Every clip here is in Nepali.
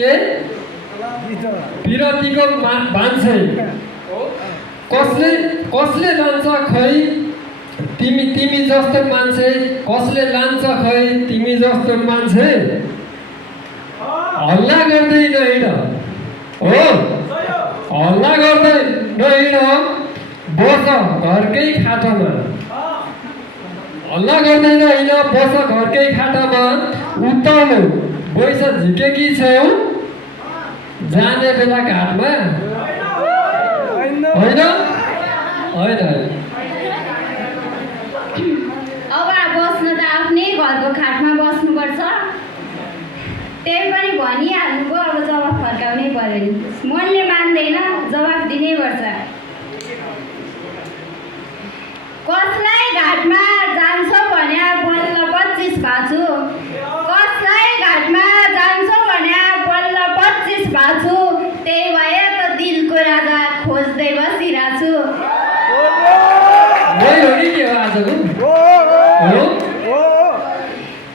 के विरतिको बान्छे कसले कसले लान्छ खै तिमी तिमी जस्तो मान्छे कसले लान्छ खै तिमी जस्तो मान्छे हल्ला गर्दै नहिँड हो हल्ला गर्दै नहिँड बस घरकै खाटामा हल्ला गर्दै नहिँड बस घरकै खाटामा उत्ताउनु बैस झिकेकी छौ जाने बेला घाटमा होइन होइन अब बस्नु त आफ्नै घरको खाटमा बस्नुपर्छ त्यही पनि भनिहाल्नुभयो अब जवाफ फर्काउनै पर्यो नि मनले मान्दैन जवाफ दिनै पर्छ कसलाई घाटमा जान्छौ भने बल्ल 25 भाछु कसलाई घाटमा जान्छौ भने बल्ल 25 भाछु त्यही भए त दिलको राजा खोज्दै बसिरहेछु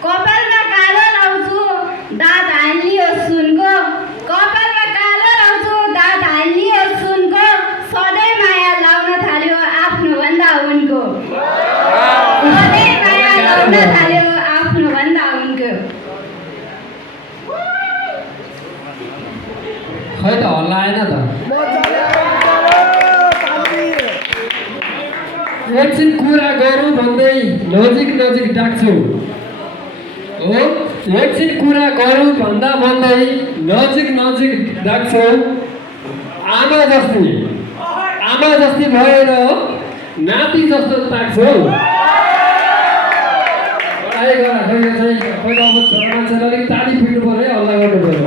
कपालमा कालो लाउँछु दाँत हाल्ने हो सुनको कपालमा कालो लाउँछु दाँत हाल्ने हो सुनको सधैँ माया लाउन थाल्यो आफ्नो भन्दा उनको सधैँ माया लाउन थाल्यो आफ्नो भन्दा उनको खै त हल्लाएन त एकछिन कुरा गरौँ भन्दै नजिक नजिक डाक्छु हो एकछिन कुरा गरौँ भन्दा भन्दै नजिक नजिक डाक्छु आमा जस्ती भएर नाति जस्तो ताक्छु मान्छेले अलिक ताली फिट्नु पर्यो हल्ला गर्नु पर्यो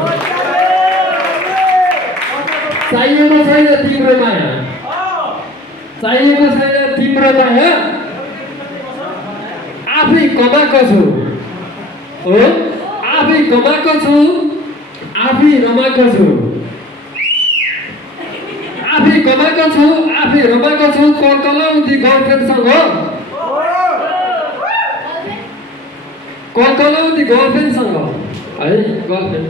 चाहिएको छैन तिम्रो माया चाहिएको छैन तिम्रो माया आफै कमाएको छु हो आफै कमाएको छु आफै रमाएको छु आफै कमाएको छु आफै रमाएको छु कलकलाउँदी गर्लफ्रेन्डसँग कलकलाउँदी गर्लफ्रेन्डसँग है गर्लफ्रेन्ड